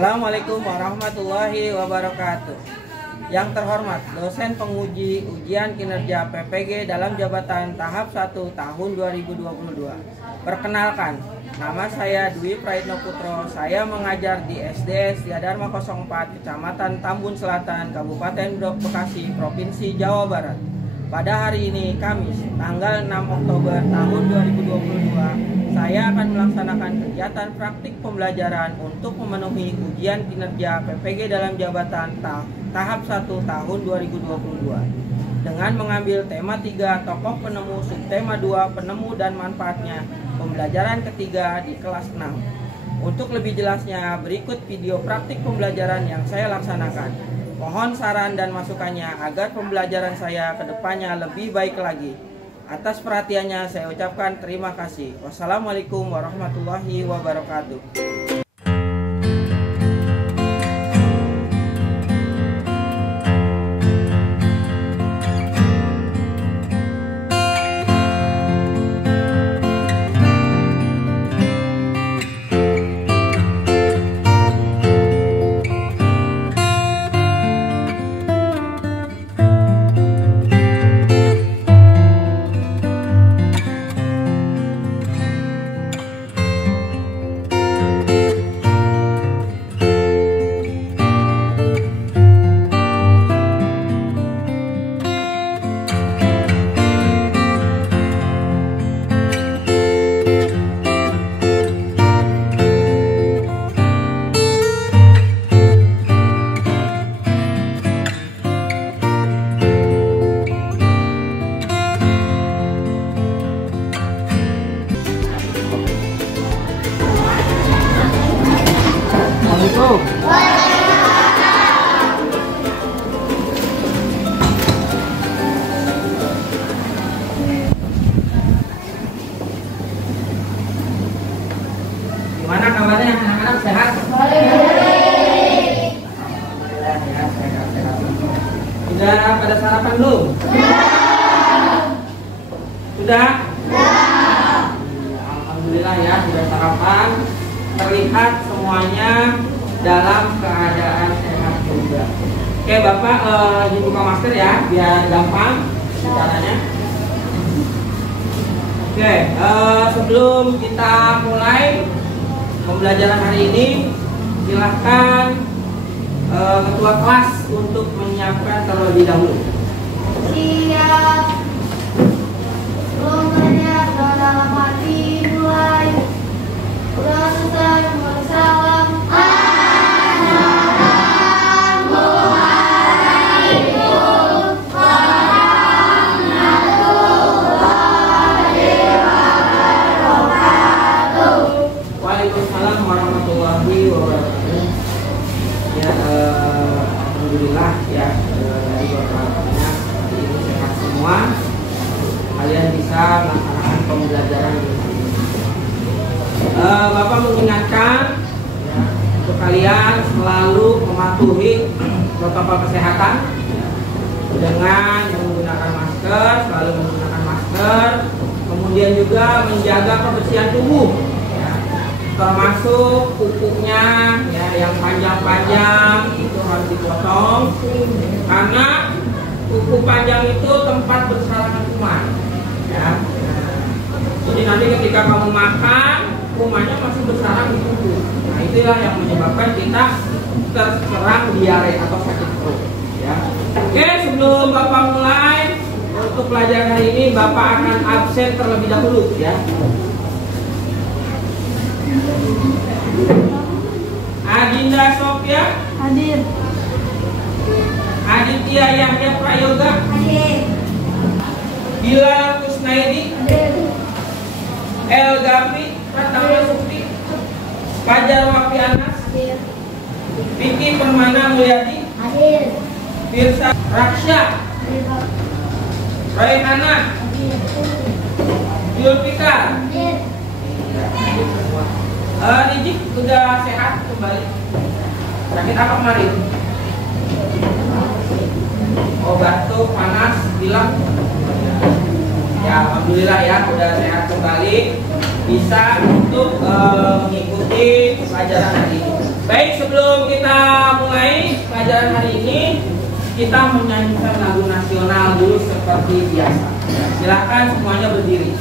Assalamualaikum warahmatullahi wabarakatuh. Yang terhormat dosen penguji ujian kinerja PPG dalam jabatan tahap 1 tahun 2022. Perkenalkan, nama saya Dwi Praitno Putro. Saya mengajar di SD Setiadharma 04, Kecamatan Tambun Selatan, Kabupaten Bekasi, Provinsi Jawa Barat. Pada hari ini, Kamis, tanggal 6 Oktober tahun 2022, saya akan melaksanakan kegiatan praktik pembelajaran untuk memenuhi ujian kinerja PPG dalam jabatan tahap 1 tahun 2022 dengan mengambil tema 3 tokoh penemu, subtema 2 penemu dan manfaatnya, pembelajaran ketiga di kelas 6. Untuk lebih jelasnya, berikut video praktik pembelajaran yang saya laksanakan. Mohon saran dan masukannya agar pembelajaran saya ke depannya lebih baik lagi. Atas perhatiannya saya ucapkan terima kasih. Wassalamualaikum warahmatullahi wabarakatuh. Gimana kabarnya anak-anak, sehat? Alhamdulillah ya, sehat. Sudah pada sarapan belum? Sudah? Alhamdulillah ya, sudah sarapan. Terlihat semuanya dalam keadaan sehat juga. Oke Bapak, dibuka masker ya, biar gampang caranya. Oke, sebelum kita mulai pembelajaran hari ini, silahkan ketua kelas untuk menyiapkan terlebih dahulu. Siap. Semuanya dalam hati mulai. Udah selesai, mulai salam. Waalaikumsalam warahmatullahi wabarakatuh. Ya, alhamdulillah ya, dari beberapanya hari ini sehat semua. Kalian bisa melaksanakan pembelajaran ini. Bapak mengingatkan ya, untuk kalian selalu mematuhi protokol kesehatan dengan menggunakan masker, selalu menggunakan masker, kemudian juga menjaga kebersihan tubuh. Termasuk kukunya ya, yang panjang-panjang itu harus dipotong karena kuku panjang itu tempat bersarangnya kuman ya. Jadi nanti ketika kamu makan, kumannya masih bersarang di kuku. Nah, itulah yang menyebabkan kita terserang diare atau sakit perut ya. Oke, sebelum Bapak mulai untuk pelajaran hari ini, Bapak akan absen terlebih dahulu ya. Adinda Sofia Hadir. Aditya Yahya Prayoga Hadir. Bilal Kusnaidi Hadir. El Gafri Pratama Sukti Fajar Wafi Anas Hadir. Vicky Permana Mulyadi Hadir. Firsa Raksya Hadir. Raihana Julfikar Hadir. Rizik sudah sehat kembali. Sakit apa kemarin? Oh, batuk, panas, bilang. Ya, alhamdulillah ya, sudah sehat kembali. Bisa untuk mengikuti pelajaran hari ini. Baik, sebelum kita mulai pelajaran hari ini, kita menyanyikan lagu nasional dulu seperti biasa. Silakan semuanya berdiri.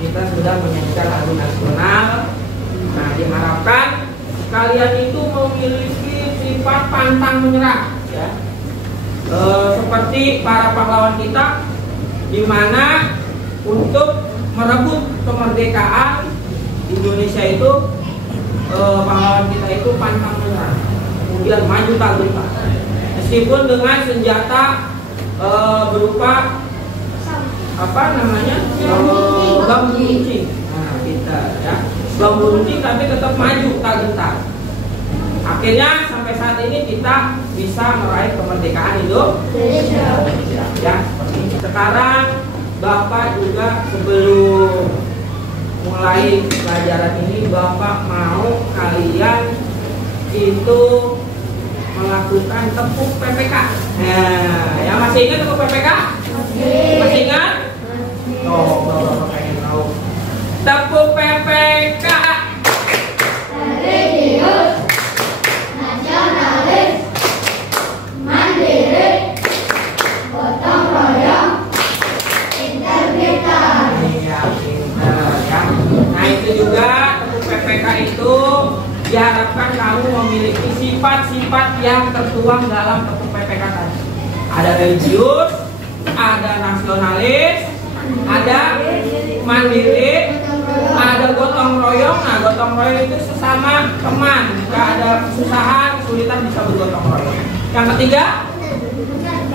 Kita sudah menyanyikan lagu nasional. Nah, diharapkan kalian itu memiliki sifat pantang menyerah, ya. Seperti para pahlawan kita, di mana untuk merebut kemerdekaan Indonesia itu pahlawan kita itu pantang menyerah, kemudian maju tak gentar, meskipun dengan senjata berupa apa namanya bambu runcing. Nah, kita ya bambu runcing, tapi tetap maju tak gentar. Akhirnya sampai saat ini kita bisa meraih kemerdekaan Indonesia. Ya, seperti ini. Sekarang Bapak juga sebelum mulai pelajaran ini, Bapak mau kalian itu melakukan tepuk PPK. Nah, yang masih ingat tepuk PPK? Masih ingat? Oh, Bapak pengen tahu. Tepuk PPK. Religius, nasionalis, mandiri, gotong royong, integritas. Iya, pintar ya. Nah, itu juga tepuk PPK itu diharapkan kamu memiliki sifat-sifat yang tertuang dalam tepuk PPK tadi. Ada religius, ada nasionalis, ada mandiri, ada gotong royong. Nah, gotong royong itu sesama teman. Jika ada kesusahan, kesulitan bisa bergotong royong. Yang ketiga,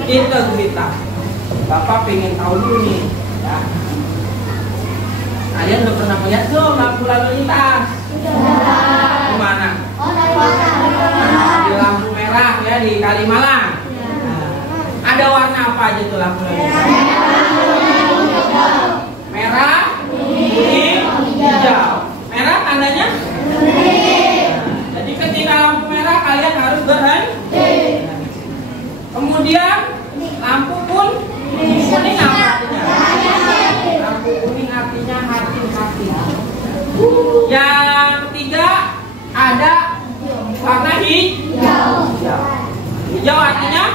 integritas. Bapak pengen tahu dulu nih, ya. Kalian udah pernah melihat belum lampu lalu lintas? Di mana? Di lampu merah ya, di Kalimalang. Nah, ada warna apa aja tuh lampu lalu lintas? Merah, kuning, hijau. Merah tandanya? Jadi ketika lampu merah kalian harus berhenti. Kemudian lampu pun kuning apa artinya? Lampu kuning artinya hati-hati. Yang ketiga ada warna hijau. Hijau artinya?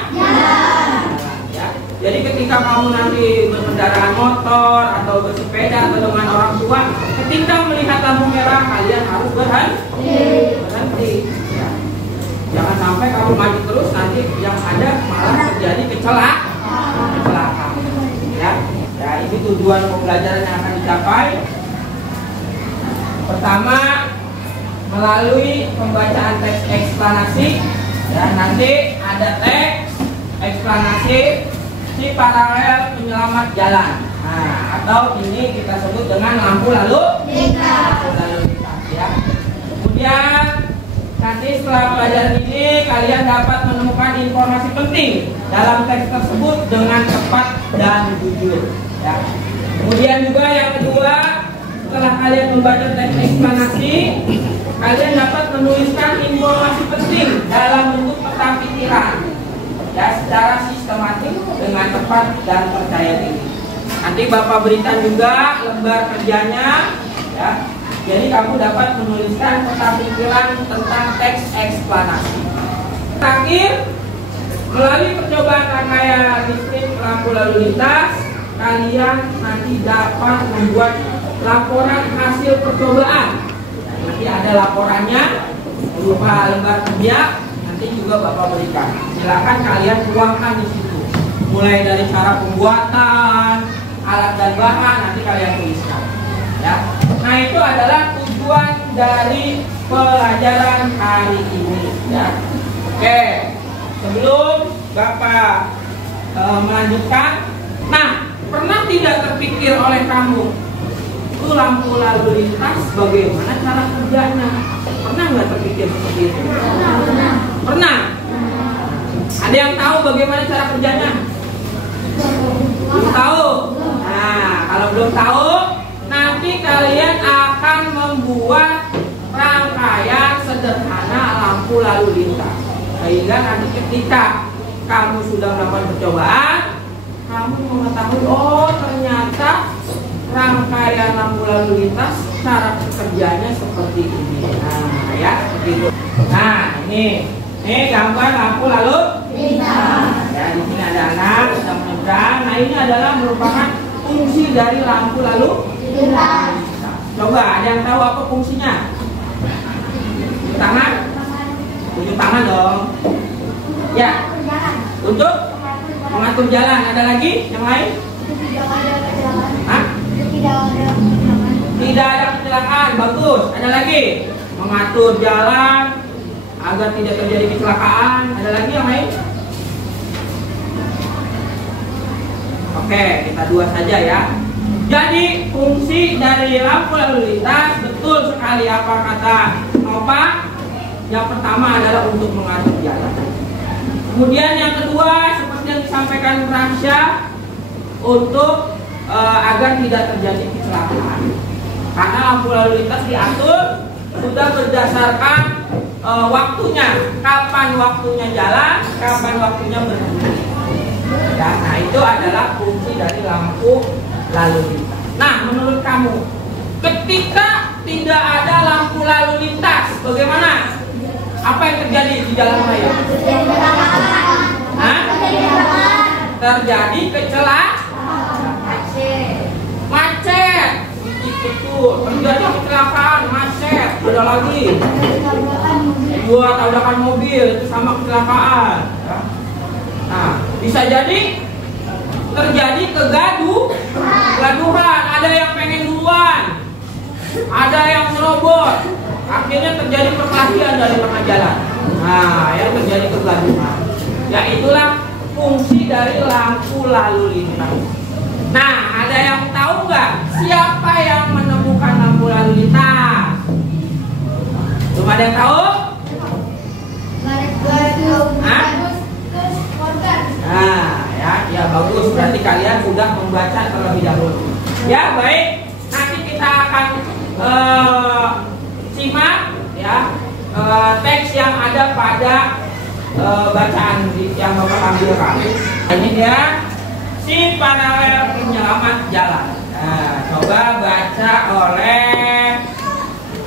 Ya. Jadi ketika kamu nanti berkendaraan motor atau bersepeda atau dengan orang tua, ketika melihat lampu merah kalian harus berhenti. Ya. Jangan sampai kamu maju terus, nanti yang ada malah terjadi kecelakaan. Ya. Ya, ini tujuan pembelajaran yang akan dicapai. Pertama, melalui pembacaan teks eksplanasi, dan nanti ada teks eksplanasi si paralel penyelamat jalan. Nah, atau ini kita sebut dengan lampu lalu lintas. Ya. Kemudian nanti setelah pelajaran ini kalian dapat menemukan informasi penting dalam teks tersebut dengan tepat dan jujur. Ya. Kemudian juga yang kedua, setelah kalian membaca teks eksplanasi, kalian dapat menuliskan informasi penting dalam bentuk peta pikiran, ya, secara sistematik dengan tepat dan percaya diri. Nanti Bapak berikan juga lembar kerjanya, ya. Jadi kamu dapat menuliskan peta pikiran tentang teks eksplanasi. Terakhir, melalui percobaan rangkaian listrik lampu lalu lintas, kalian nanti dapat membuat laporan hasil percobaan. Nanti ada laporannya berupa lembar kerja, nanti juga Bapak berikan. Silakan kalian tuangkan di situ. Mulai dari cara pembuatan, alat dan bahan, nanti kalian tuliskan. Ya. Nah, itu adalah tujuan tujuan dari pelajaran hari ini ya. Oke, sebelum Bapak melanjutkan, nah, pernah tidak terpikir oleh kamu itu lampu lalu lintas bagaimana cara kerjanya? Pernah nggak terpikir seperti itu? Pernah. Ada yang tahu bagaimana cara kerjanya? Belum tahu. Nah, kalau belum tahu, nanti kalian akan membuat rangkaian sederhana lampu lalu lintas. Sehingga nanti ketika kamu sudah melakukan percobaan, kamu mengetahui, oh ternyata rangkaian lampu lalu lintas cara kerjanya seperti ini. Nah, ya, begitu. Nah, ini gambar lampu lalu lintas. Ya, di sini ada anak sedang menyeberang. Nah, ini adalah merupakan fungsi dari lampu lalu lintas. Coba, ada yang tahu apa fungsinya? Tangan? Tunjuk tangan dong. Ya. Untuk mengatur jalan. Ada lagi yang lain? Hah? Tidak ada kecelakaan. Bagus. Ada lagi? Mengatur jalan agar tidak terjadi kecelakaan. Ada lagi yang lain? Oke, kita dua saja ya. Jadi fungsi dari lampu lalu lintas betul sekali apa kata Nova. Yang pertama adalah untuk mengatur jalan. Kemudian yang kedua seperti yang disampaikan Rasya, untuk agar tidak terjadi kecelakaan. Karena lampu lalu lintas diatur sudah berdasarkan waktunya, kapan waktunya jalan, kapan waktunya berhenti. Ya, nah itu adalah fungsi dari lampu lalu lintas. Nah, menurut kamu, ketika tidak ada lampu lalu lintas, bagaimana? Apa yang terjadi di jalan raya? Terjadi kecelakaan. Macet. Betul. Terjadi kecelakaan, macet. Ada lagi. Buat tabrakan mobil itu sama kecelakaan. Nah, bisa jadi terjadi kegaduhan. Ada yang pengen duluan, ada yang serobot. Akhirnya terjadi perkelahian dari tengah jalan. Nah, yang terjadi kegaduhan. Ya itulah fungsi dari lampu lalu lintas. Nah, ada yang tahu nggak siapa yang menemukan lampu lalu lintas? Belum ada yang tahu? Hah? Nah, ya bagus. Berarti kalian sudah membaca terlebih dahulu. Ya baik. Nanti kita akan simak ya teks yang ada pada bacaan yang Bapak ambilkan. Ini dia si paralel penyelamat jalan. Nah, coba baca oleh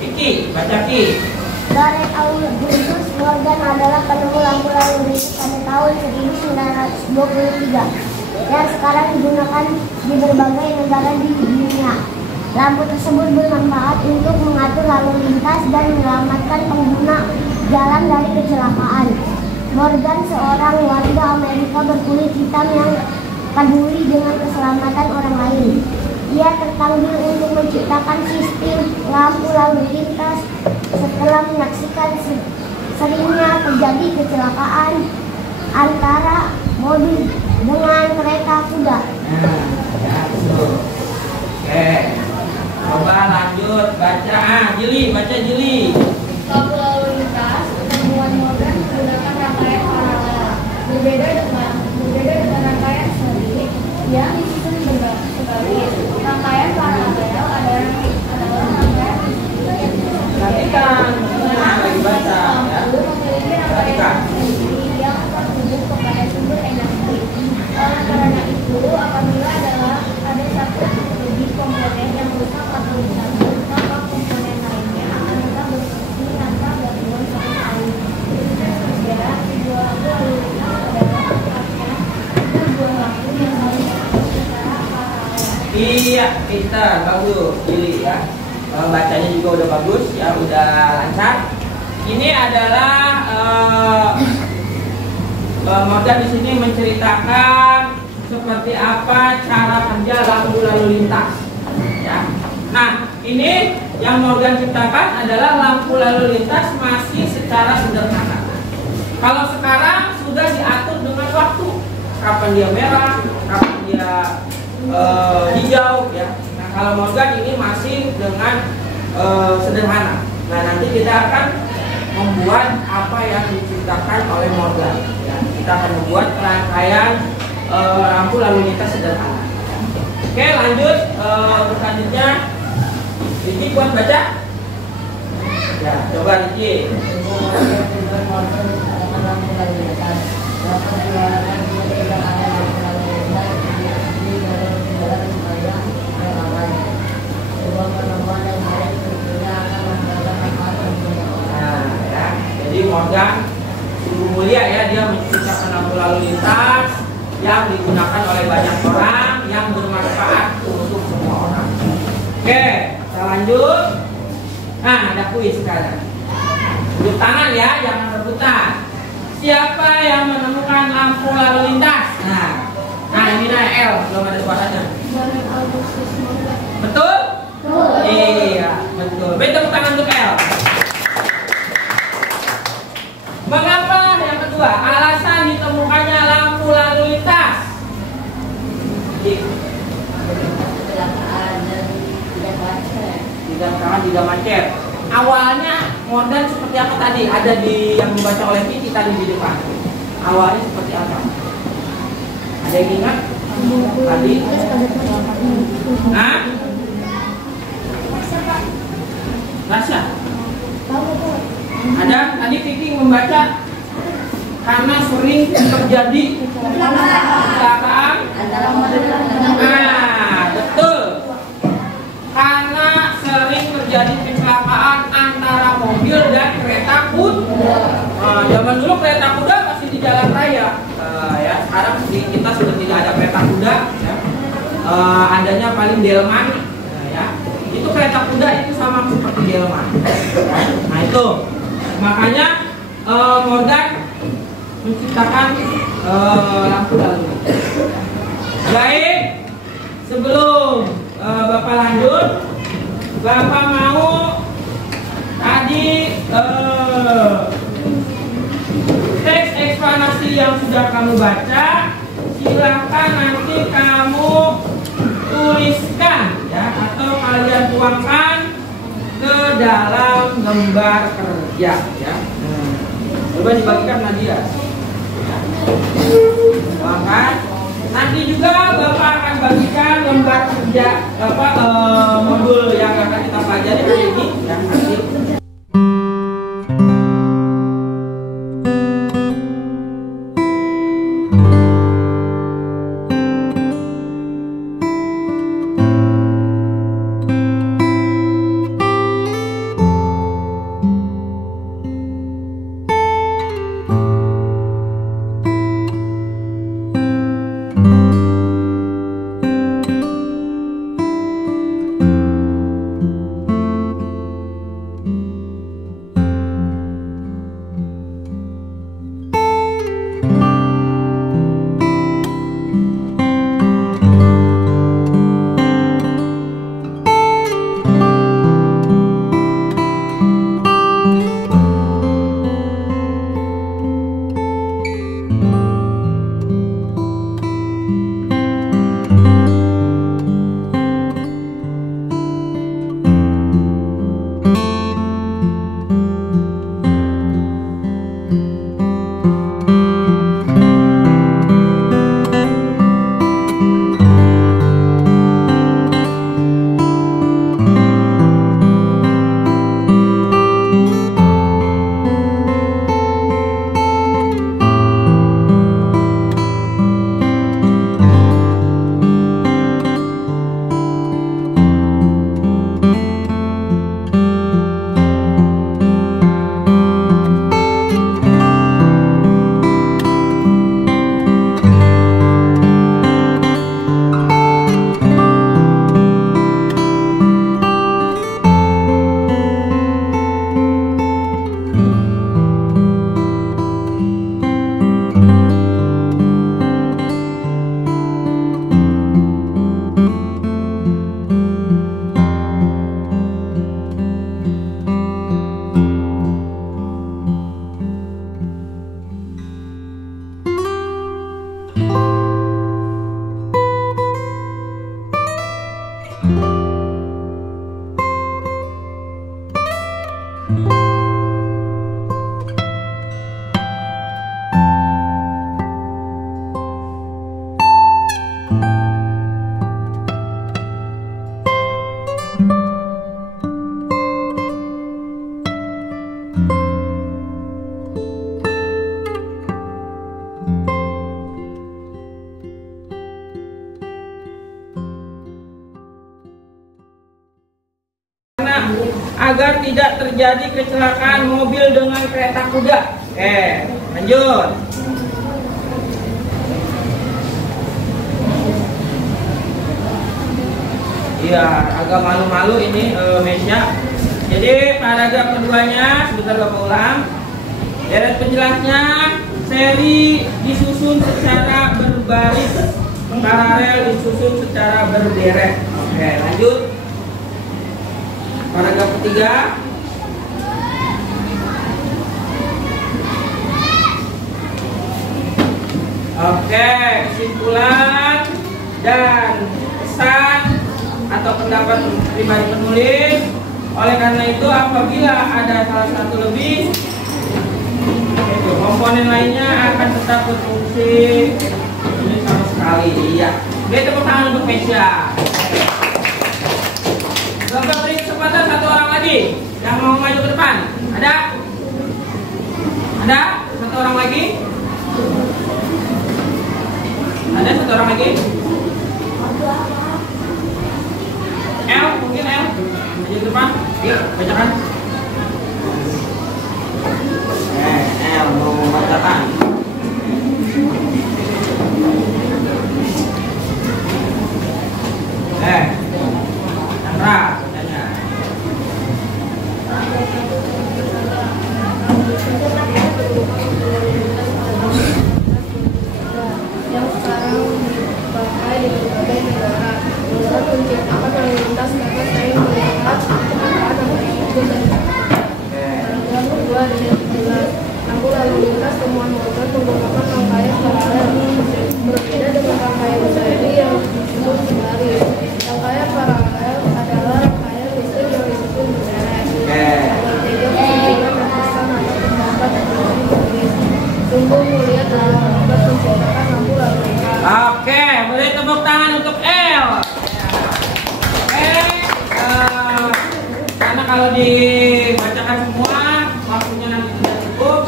Kiki. Baca Ki. Gareth Augustus Morgan adalah penemu lampu lalu lintas pada tahun 1923 yang sekarang digunakan di berbagai negara di dunia. Lampu tersebut bermanfaat untuk mengatur lalu lintas dan menyelamatkan pengguna jalan dari kecelakaan. Morgan, seorang warga Amerika berkulit hitam yang peduli dengan keselamatan orang lain. Ia terpanggil untuk menciptakan sistem lampu lalu lintas setelah menyaksikan seringnya terjadi kecelakaan antara mobil dengan kereta kuda. Oke. Coba lanjut baca. Jeli, baca Jeli. Lampu lalu lintas penemuan Morgan menggunakan rangkaian paralel. Berbeda dengan rangkaian seri yang disusun berbaris. Rangkaian paralel adalah rangkaian Perhatikan, lagi baca ya. memiliki rangkaian sendiri yang terhubung kepada sumber energi. Oleh karena itu, apabila ada satu lebih komponen yang rusak atau satu, maka komponen lainnya akan tetap berfungsi tanpa gangguan sama sekali. Itu saja, dua lampu lalu lintas adalah rangkaian dua lampu yang saling secara paralel. Iya, pintar, bagus, Jeli ya. Bacanya juga udah bagus ya, udah lancar. Ini adalah Morgan di sini menceritakan seperti apa cara kerja lampu lalu lintas. Ya. Nah, ini yang Morgan ciptakan adalah lampu lalu lintas masih secara sederhana. Kalau sekarang sudah diatur dengan waktu, kapan dia merah, kapan dia hijau, ya. Nah, kalau Morgan ini masih dengan sederhana. Nah, nanti kita akan membuat apa yang diciptakan oleh Morgan. Ya. Kita akan membuat rangkaian lampu lalu lintas sederhana. Oke, lanjut untuk selanjutnya. Riki buat baca. Ya, coba Riki. Jadi Morgan sungguh mulia ya, dia menciptakan lampu lalu lintas yang digunakan oleh banyak orang, yang bermanfaat untuk semua orang. Oke, kita lanjut. Nah, ada kuis sekarang. Tunjuk tangan ya, jangan rebutan. Siapa yang menemukan lampu lalu lintas? Nah ini L, belum ada suaranya. Betul? Iya, betul. Beri tepuk tangan untuk L. Mengapa yang kedua? Alasan ditemukannya lampu lalu lintas. Tidak macet. Awalnya Morgan seperti apa tadi? Ada di yang dibaca oleh Vicky tadi di depan. Awalnya seperti apa? Ada yang ingat? Tadi? Hah? Rasa? Ada? Tadi Vicky membaca karena sering terjadi kecelakaan. Betul. Karena sering terjadi kecelakaan antara mobil dan kereta kuda. Zaman dulu kereta kuda masih di jalan raya. Ya, sekarang kita sudah tidak ada kereta kuda. Ya. Adanya paling delman. Ya. Itu kereta kuda itu sama seperti delman. Ya. Nah itu, makanya Morgan menciptakan lampu lalu. Baik, sebelum Bapak lanjut, Bapak mau tadi teks eksplanasi yang sudah kamu baca, silahkan nanti kamu tuliskan ya, atau kalian tuangkan ke dalam lembar kerja ya. Coba dibagikan Nadia. Tuangkan. Nanti juga Bapak akan bagikan lembar kerja modul yang akan kita pelajari hari ini ya, nanti. agar tidak terjadi kecelakaan mobil dengan kereta kuda. Oke, lanjut. Iya, agak malu-malu ini Mesya. Jadi paragraf keduanya sebentar Bapak ulang. Deret penjelasnya, seri disusun secara berbaris, paralel disusun secara berderet. Oke, lanjut. Paragraf ketiga. Oke, kesimpulan dan pesan atau pendapat pribadi penulis. Oleh karena itu, apabila ada salah satu lebih komponen lainnya akan tetap berfungsi ini sama sekali. Iya. Oke, tepuk tangan untuk Mesya. Bapak beri kesempatan satu orang lagi yang mau maju ke depan. Ada? Ada? Satu orang lagi? Ada satu orang lagi? L, mungkin L. Maju ke depan. Yuk, bacakan. L mau membacakan. Chandra, tanya. Yang sekarang dipakai di berbagai negara untuk menciptakan lalu lintas karena saya melihat keadaan itu dari paragraf kedua dengan jelas lampu lalu lintas temuan motor menggunakan rangkaian paralel berbeda dengan rangkaian seri yang disebut sebaris. Rangkaian paralel adalah rangkaian listrik yang disebut berderet. Tiga kesimpulan dan pesan atau pendapat dari penulis. Sungguh mulia dalam membuat menciptakan lampu lalu lintas. Oke, beri tepuk tangan untuk L. Karena kalau dibacakan semua waktunya nanti tidak cukup.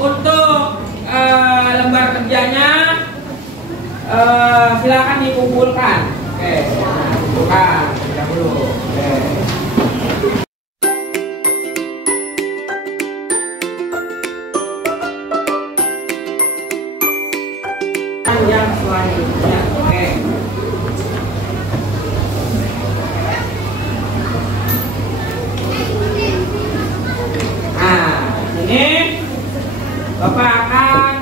Untuk lembar kerjanya silakan dikumpulkan. Oke, kumpulkan dahulu. Oke. Yang selanjutnya, oke. Nah, ini Bapak akan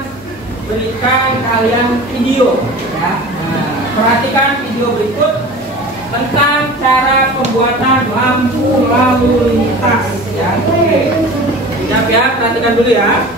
berikan kalian video, ya. Nah, perhatikan video berikut tentang cara pembuatan lampu lalu lintas, ya. Oke, siap ya, perhatikan dulu ya.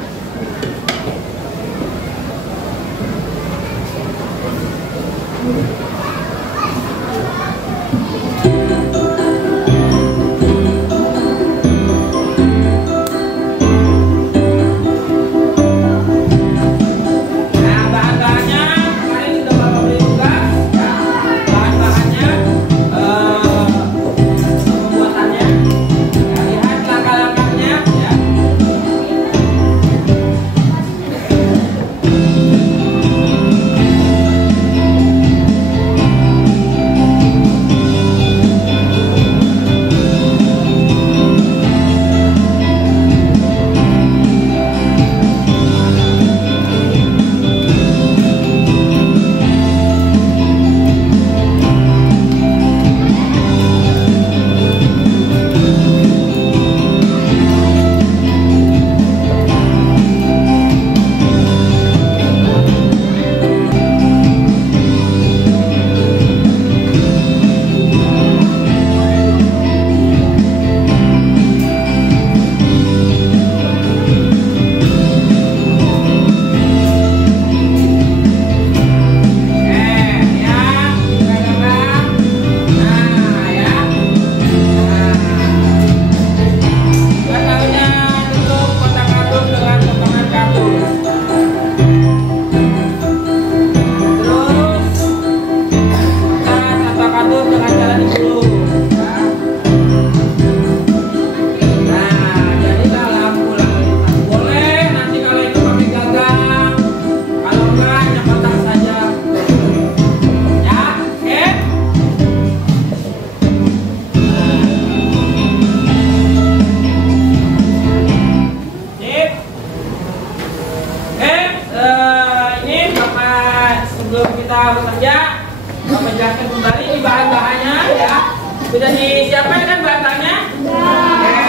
sebelum kita bekerja, Bapak jelaskan kembali ini bahan-bahannya ya. Sudah disiapkan kan bahan-bahannya? Oke.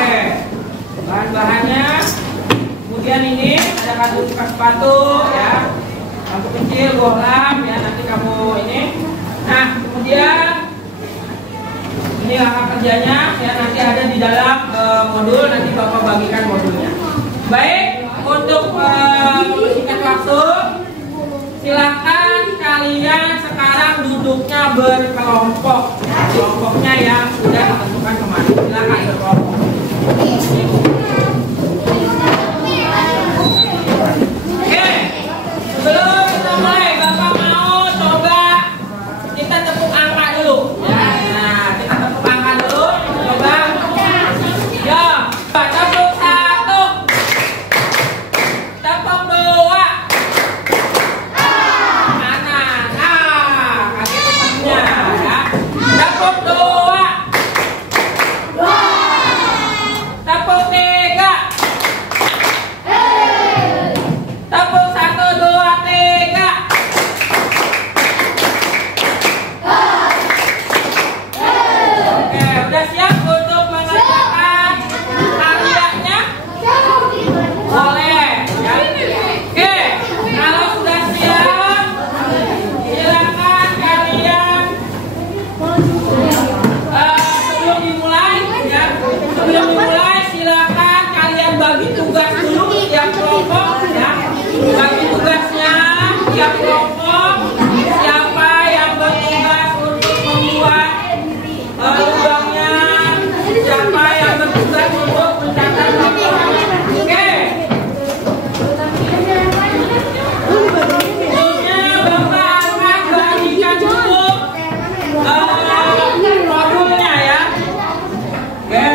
Bahan-bahannya. Kemudian ini ada kartu buka sepatu ya. Lampu kecil, bohlam ya, nanti kamu ini. Nah, kemudian ini langkah kerjanya ya, nanti ada di dalam modul, nanti Bapak bagikan modulnya. Baik, untuk singkat waktu, silakan kalian sekarang duduknya berkelompok. Kelompoknya yang sudah ditentukan kemarin. Silakan berkelompok. Oke, sebelum kita mulai, Bapak mau coba kita tepuk angka dulu. Ya, nah, kita tepuk angka dulu. Coba. Ya, tepuk 1, tepuk 2. Kanan. Kaki tepuknya ya. Tepuk 2. Tepuk 3. Tepuk 1, 2, 3. Oke, udah siap untuk mengerjakan karyanya? Boleh ya. Oke, kalau sudah siap, silakan kalian sebelum dimulai ya. Sebelum dimulai silakan kalian bagi tugas dulu tiap kelompok ya. Bagi tugasnya tiap kelompok. Siapa yang bertugas untuk membuat lubangnya, siapa yang bertugas untuk mencatat laporannya. Oke. Sebelumnya Bapak akan bagikan dulu modulnya ya. Oke.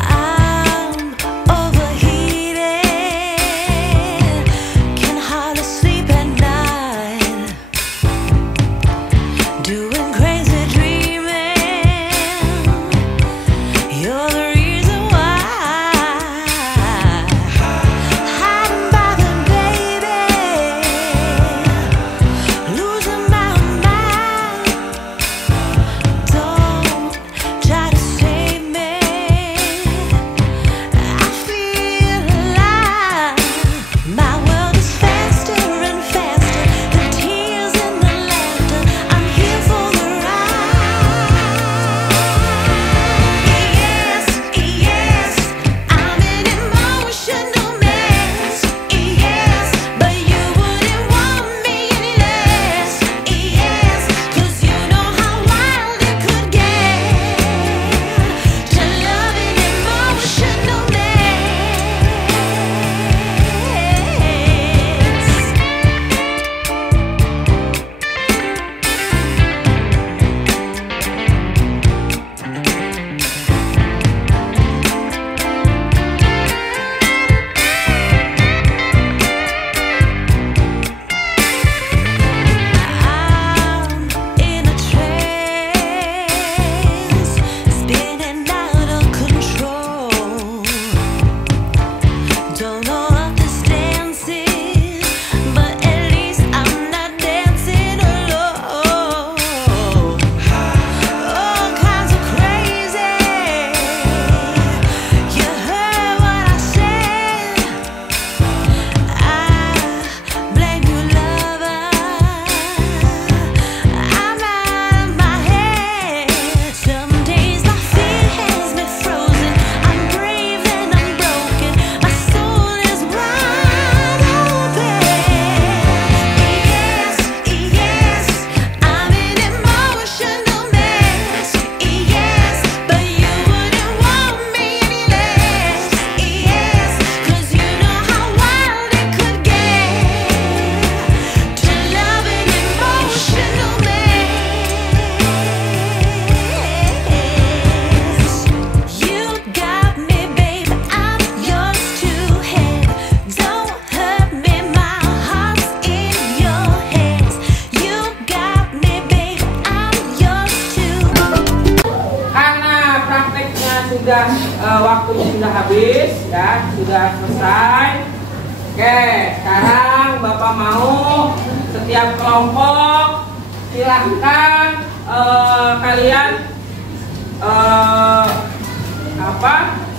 I'm overheated, can hardly sleep at night, doing crazy dreaming. You're the reason why, hiding by the baby, losing my mind. Don't try to save me. I feel alive. My world is faster and faster. The tears and the laughter. I'm here for the ride. Yes, yes, I'm an emotional mess. Yes, but you wouldn't want me any less. Yes, 'cause you know how wild it could get to love an emotional mess. I'm in a trance, spinning out of control. Don't know what this dance is, but at least I'm not dancing alone. All kinds of crazy. You heard what I said. I blame you, lover. I'm out of my head. Some days my fear has me frozen. I'm brave and I'm broken. My soul is wide open. waktunya sudah habis ya, sudah selesai. Oke, sekarang Bapak mau setiap kelompok silahkan kalian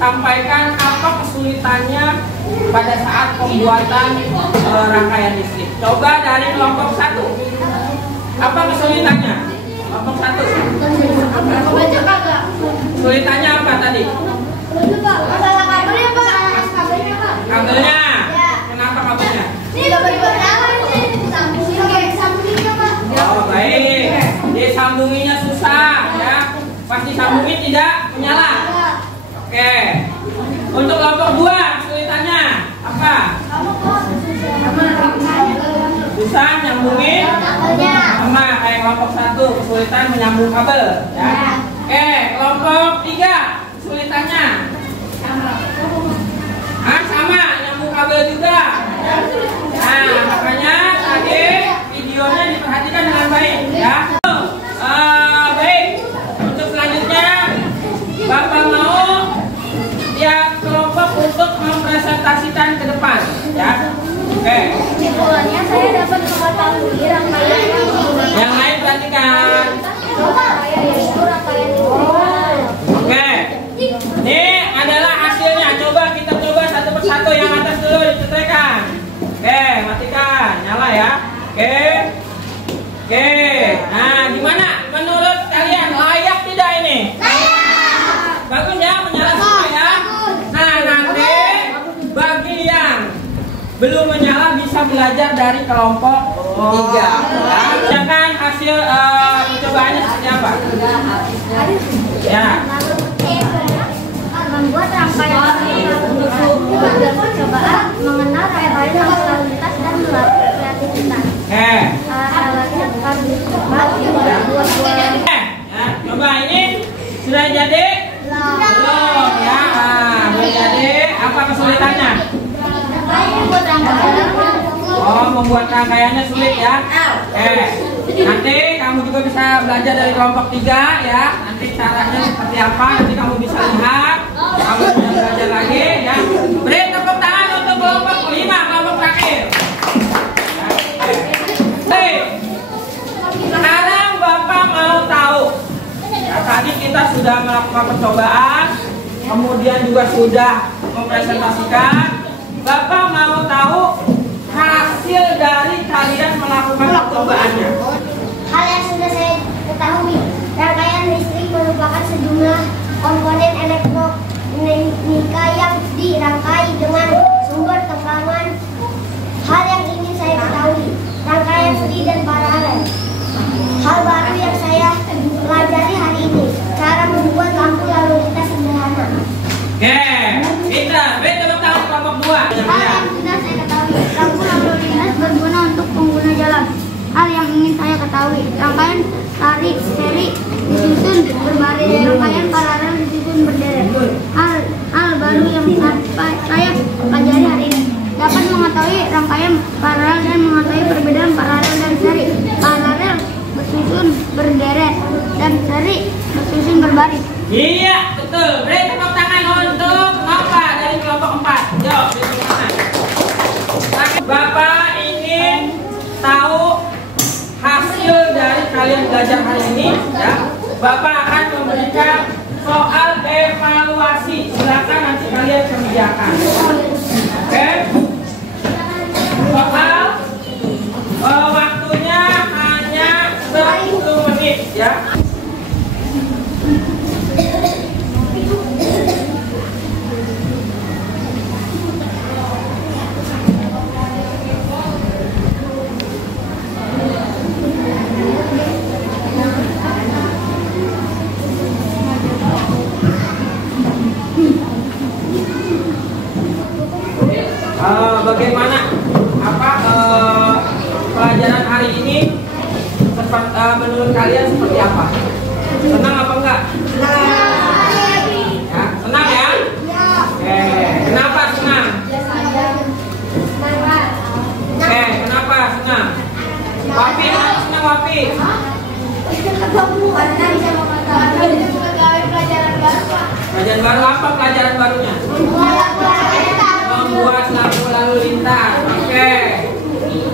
sampaikan apa kesulitannya pada saat pembuatan rangkaian listrik. Coba dari kelompok 1. Apa kesulitannya? Kelompok 1. Kesulitannya apa tadi? Masalah kabelnya, Pak. Kabelnya. Kenapa kabelnya? Oh, baik. Disambunginya susah ya. Pas disambungin tidak menyala. Oke. Untuk kelompok 2 kesulitannya apa? Susah nyambungin sama kayak kelompok 1 kesulitan menyambung kabel ya. Oke, kelompok 3 kesulitannya sama nyambung kabel juga. Nah, makanya tadi videonya diperhatikan dengan baik ya. Baik, untuk selanjutnya Bapak mau tiap kelompok untuk mempresentasikan ke depan ya. Oke. Kesimpulannya saya dapat mengetahui rangkaian Yang lain perhatikan. Oke. Ini adalah hasilnya. Kita coba satu persatu. Yang atas dulu diselesaikan. Oke, matikan. Nyala ya. Oke. Nah, gimana? Menurut kalian layak tidak ini? Bagus ya, menyala semua ya. Nah, nanti bagi yang belum menyala bisa belajar dari kelompok 3. Jangan hasil percobaannya seperti apa? Ya. Membuat rangkaian dalam percobaan mengenal rangkaian lalu lintas dan melatih kreativitas. Ya, coba ini sudah jadi? Belum ya. Belum jadi. Apa kesulitannya? Oh, membuat rangkaiannya sulit ya. Nanti kamu juga bisa belajar dari kelompok 3 ya. Nanti caranya seperti apa, nanti kamu bisa lihat. Kamu bisa belajar lagi ya. Beri tepuk tangan untuk kelompok 5, kelompok terakhir. Sekarang Bapak mau tahu ya, tadi kita sudah melakukan percobaan, kemudian juga sudah mempresentasikan. Bapak mau tahu hasil dari kalian melakukan percobaannya. Hal yang sudah saya ketahui, rangkaian listrik merupakan sejumlah komponen elektronika yang dirangkai dengan sumber tekanan. Hal yang ingin saya ketahui, rangkaian seri dan paralel. Hal baru yang saya pelajari hari ini, cara membuat lampu lalu lintas sederhana. Oke, Indra, beri tepuk tangan kelompok 2. Hal yang sudah saya ketahui, lampu lalu lintas berguna untuk pengguna jalan. Hal yang ingin saya ketahui, rangkaian tarik seri disusun berbaris, rangkaian paralel disusun berderet. Hal baru yang saya pelajari hari ini, dapat mengetahui rangkaian paralel dan mengetahui perbedaan paralel dan seri. Paralel bersusun berderet dan seri bersusun berbaris. Iya, betul. Beri tepuk tangan untuk Nova dari kelompok 4. Yuk, beri tepuk tangan. Bapak ingin tahu hasil dari kalian belajar hari ini ya. Bapak akan memberikan soal evaluasi. Silakan nanti kalian kerjakan. Oke. Soal waktunya hanya 10 menit ya. Bagaimana pelajaran hari ini menurut kalian seperti apa? Senang apa enggak? Ya, senang ya? Oke, kenapa senang? Oke, kenapa senang? Wapi, kenapa senang Wapi? Karena bisa mengetahui pelajaran baru, Pak. Pelajaran baru apa pelajaran barunya? Membuat lampu lalu lintas. Oke.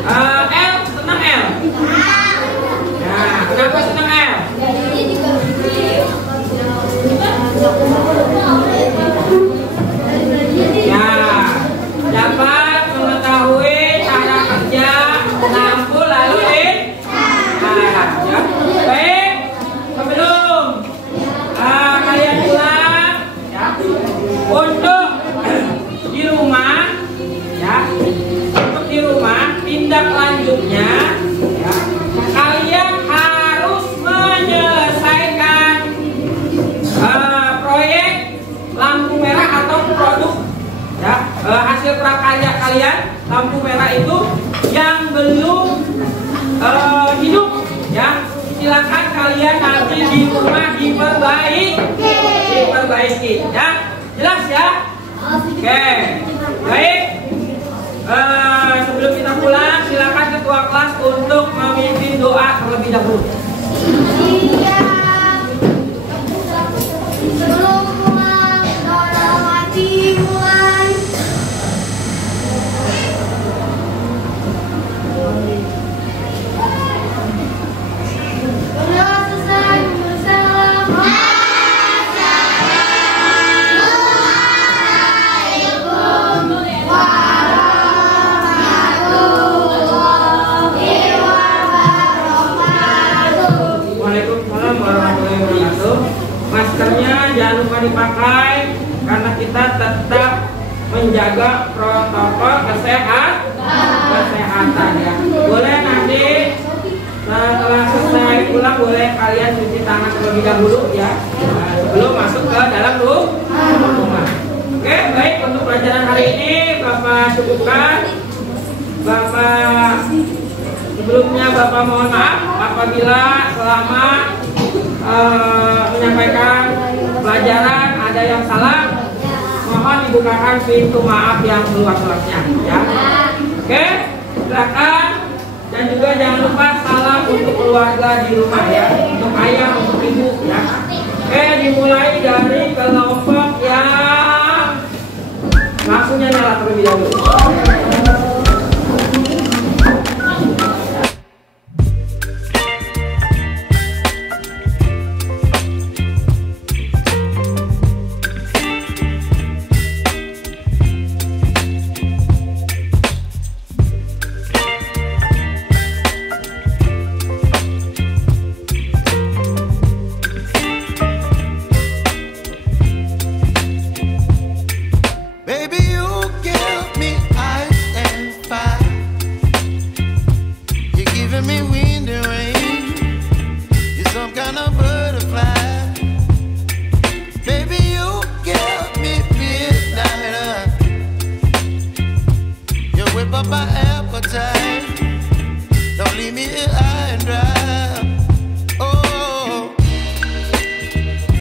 L, senang L? Nah, kenapa senang L? Ya, dapat mengetahui cara kerja lampu lalu lintas. Ya. Baik, sebelum kalian pulang, ya, untuk di rumah, ya, untuk di rumah tindak lanjutnya, ya, kalian harus menyelesaikan proyek lampu merah atau produk, ya, hasil prakarya kalian lampu merah itu yang belum hidup, ya. Silakan kalian nanti di rumah diperbaiki, ya. Jelas ya? Oke, baik. Sebelum kita pulang, silakan ketua kelas untuk memimpin doa terlebih dahulu. Sebelum pulang, tolong hati pulang. Sudah selesai bersalam. Waalaikumsalam warahmatullahi wabarakatuh. Maskernya jangan lupa dipakai karena kita tetap menjaga protokol kesehatan, ya. Boleh nanti setelah selesai pulang boleh kalian cuci tangan terlebih dahulu, ya, sebelum masuk ke dalam rumah. Oke, baik, untuk pelajaran hari ini Bapak cukupkan. Bapak sebelumnya Bapak mohon maaf apabila selama menyampaikan pelajaran ada yang salah, mohon dibukakan pintu maaf yang seluas-luasnya, ya. Oke, silakan. Dan juga jangan lupa salam untuk keluarga di rumah, ya, untuk ayah, untuk ibu, ya. Oke, dimulai dari kelompok yang lampunya nyala terlebih dahulu.